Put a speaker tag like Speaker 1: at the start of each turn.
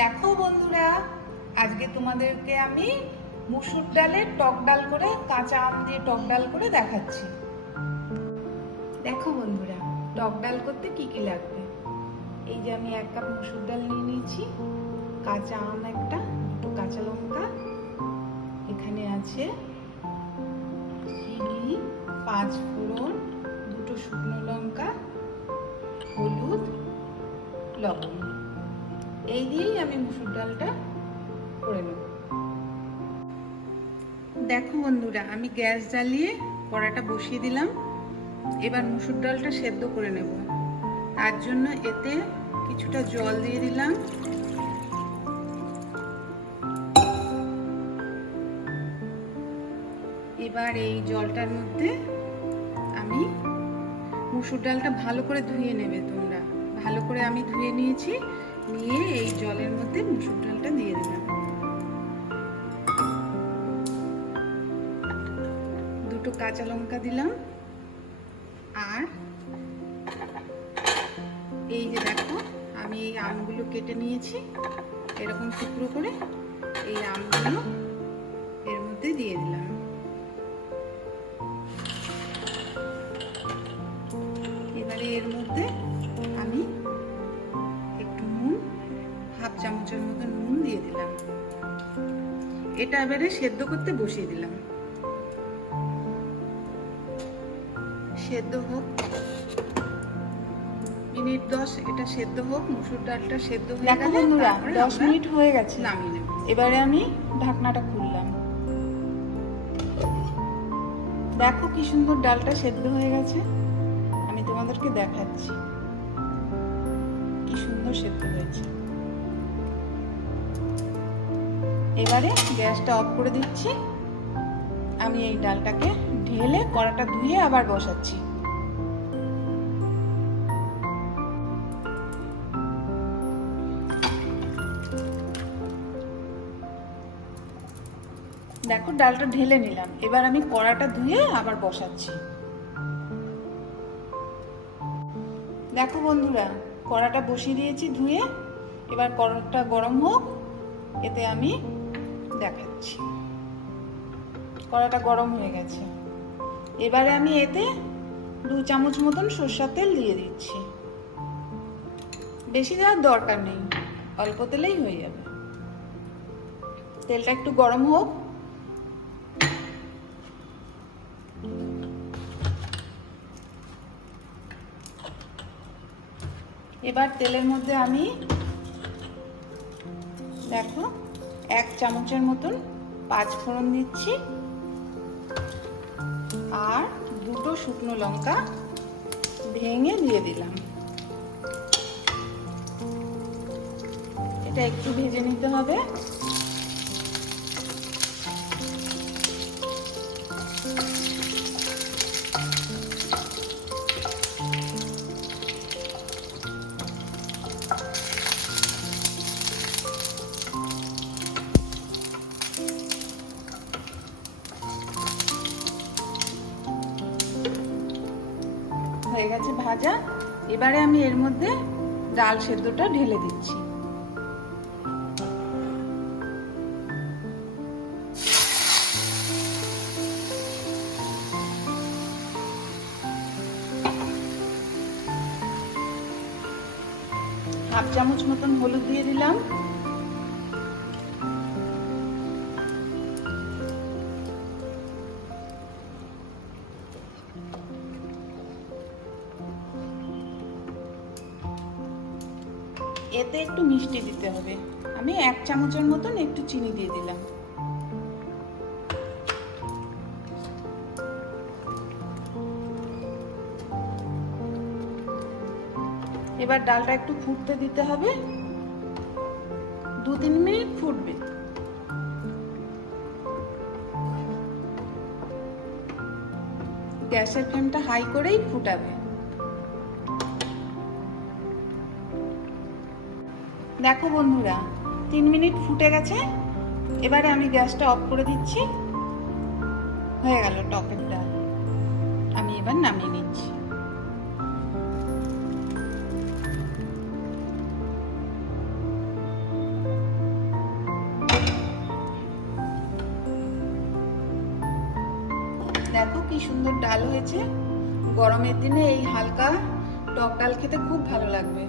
Speaker 1: দেখো বন্ধুরা, আজকে তোমাদেরকে আমি মুসুর ডালের টক ডাল করে, কাঁচা আম দিয়ে টক ডাল করে দেখাচ্ছি। দেখো বন্ধুরা, টক ডাল করতে কি কি লাগবে? এই যে আমি এক কাপ মুসুর ডাল নিয়ে নিয়েছি, কাঁচা আম একটা, দুটো কাঁচা লঙ্কা, এখানে আছে চিনি, পাঁচ ফোড়ন, দুটো শুকনো লঙ্কা, হলুদ, লবণ। এই দিয়েই আমি মুসুর ডালটা করে নেব। দেখো বন্ধুরা, আমি গ্যাস জ্বালিয়ে কড়াটা বসিয়ে দিলাম। এবার মুসুর ডালটা সেদ্ধ করে নেব। তার জন্য এতে কিছুটা জল দিয়ে দিলাম। এবার এই জলটার মধ্যে আমি মুসুর ডালটা ভালো করে ধুয়ে নেবে তোমরা। ভালো করে আমি ধুয়ে নিয়েছি। নিয়ে এই জলের মধ্যে মুসুর ডালটা দিয়ে দিলাম দুটো কাঁচা লঙ্কা দিলাম। আর এই যে দেখো, আমি এই আমগুলো কেটে নিয়েছি। এরকম টুকরো করে এই আমগুলো চামচের মতো নুন দিয়ে দিলাম। এটা এবারে সেদ্ধ করতে বসিয়ে দিলাম। সেদ্ধ হোক। মিনিট দশ এটা সেদ্ধ হোক মুসুর ডালটা সেদ্ধ হয়ে গেলে
Speaker 2: বন্ধুরা দশ মিনিট হয়ে গেছে।
Speaker 1: নামিয়ে নেব।
Speaker 2: এবারে আমি ঢাকনাটা খুললাম। দেখো কি সুন্দর ডালটা সেদ্ধ হয়ে গেছে। আমি তোমাদেরকে দেখাচ্ছি। কি সুন্দর সেদ্ধ হয়েছে। এবারে গ্যাসটা অফ করে দিচ্ছি। আমি এই ডালটাকে ঢেলে কড়াটা ধুয়ে আবার বসাচ্ছি। দেখো, ডালটা ঢেলে নিলাম। এবার আমি কড়াটা ধুয়ে আবার বসাচ্ছি। দেখো বন্ধুরা, কড়াটা বসিয়ে দিয়েছি ধুয়ে। এবার কড়াটা গরম হোক, এতে আমি দেখাচ্ছি। কড়াটা গরম হয়ে গেছে। এবারে আমি এতে দু চামচ মতন সর্ষার তেল দিয়ে দিচ্ছি। বেশি দেওয়ার দরকার নেই, অল্প তেলেই হয়ে যাবে। তেলটা একটু গরম হোক। এবার তেলের মধ্যে আমি দেখো এক চামচের মতন পাঁচ ফোড়ন দিচ্ছি। আর দুটো শুকনো লঙ্কা ভেঙে দিয়ে দিলাম। এটা একটু ভেজে নিতে হবে। হয়ে গেছে ভাজা। এবারে আমি এর মধ্যে ডাল সেদ্ধটা ঢেলে দিচ্ছি। হাফ চামচ মতন হলুদ দিয়ে দিলাম। এতে একটু মিষ্টি দিতে হবে। আমি এক চামচের মতন একটু চিনি দিয়ে দিলাম। এবার ডালটা একটু ফুটতে দিতে হবে। দু তিন মিনিট ফুটবে। গ্যাসের ফ্লেমটা হাই করেই ফুটাবে। দেখো বন্ধুরা, তিন মিনিট ফুটে গেছে। এবারে আমি গ্যাসটা অফ করে দিচ্ছি। হয়ে গেল টকের ডাল আমি এবার নামিয়ে নিচ্ছি। দেখো কি সুন্দর ডাল হয়েছে। গরমের দিনে এই হালকা টক ডাল খেতে খুব ভালো লাগবে।